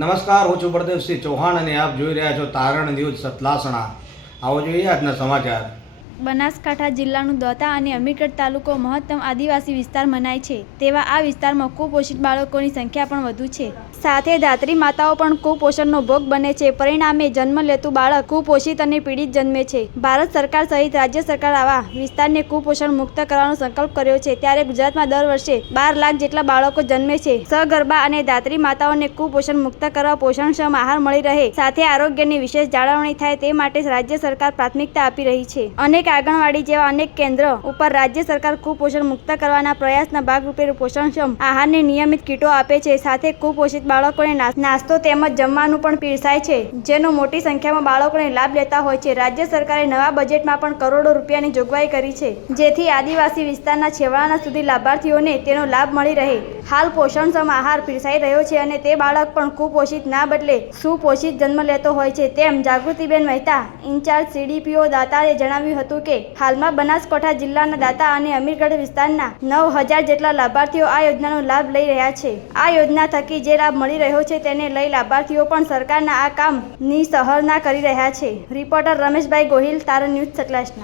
નમસ્કાર, હું છું પ્રદેશસિંહ ચૌહાણ અને આપ જોઈ રહ્યા છો તારણ ન્યૂઝ સતલાસણા। આવો જોઈએ આજના સમાચાર। બનાસકાંઠા જિલ્લાનું દોતા અને અમીરગઢ તાલુકો મહત્તમ આદિવાસી વિસ્તાર મનાય છે, તેવા આ વિસ્તારમાં કુપોષિત બાળકોની સંખ્યા પણ વધુ છે। સાથે ધાત્રી માતાઓ પણ કુપોષણનો ભોગ બને છે, પરિણામે જન્મ લેતું બાળક કુપોષિત અને પીડિત જન્મે છે। ભારત સરકાર સહિત રાજ્ય સરકાર આવા વિસ્તારને કુપોષણ મુક્ત કરવાનો સંકલ્પ કર્યો છે, ત્યારે ગુજરાતમાં દર વર્ષે 12 લાખ જેટલા બાળકો જન્મે છે। સગર્ભા અને ધાત્રી માતાઓને કુપોષણ મુક્ત કરવા પોષણક્ષમ આહાર મળી રહે, સાથે આરોગ્યની વિશેષ જાળવણી થાય તે માટે રાજ્ય સરકાર પ્રાથમિકતા આપી રહી છે। અનેક આંગણવાડી જેવા અનેક કેન્દ્ર ઉપર રાજ્ય સરકાર કુપોષણ મુક્ત કરવાના પ્રયાસના ભાગરૂપે પોષણક્ષમ આહારની નિયમિત કીટો આપે છે, સાથે કુપોષિત બાળકોને નાસ્તો તેમજ જમવાનું પણ પીરસાય છે, જેનો મોટી સંખ્યામાં બાળકોને લાભ લેતા હોય છે। રાજ્ય સરકારે નવા બજેટમાં પણ કરોડો રૂપિયાની જોગવાઈ કરી છે, જેથી આદિવાસી વિસ્તારના છેવાડાના સુધી લાભાર્થીઓને તેનો લાભ મળી રહે। હાલ પોષણક્ષમ આહાર પીરસાઈ રહ્યો છે અને તે બાળક પણ કુપોષિત ના બદલે સુપોષિત જન્મ લેતો હોય છે, તેમ જાગૃતિબેન મહેતા, ઇન્ચાર્જ CDPO દાતાએ જણાવ્યું હતું કે હાલમાં બનાસકાંઠા જિલ્લાના દાતા અને અમીરગઢ વિસ્તારના 9000 જેટલા લાભાર્થીઓ આ યોજનાનો લાભ લઈ રહ્યા છે। આ યોજના થકી જે લાભ મળી રહ્યો છે તેને લઈ લાભાર્થીઓ પણ સરકારના આ કામની સરાહના કરી રહ્યા છે। રિપોર્ટર રમેશભાઈ ગોહિલ, તારણ ન્યૂઝ સતલાસણા।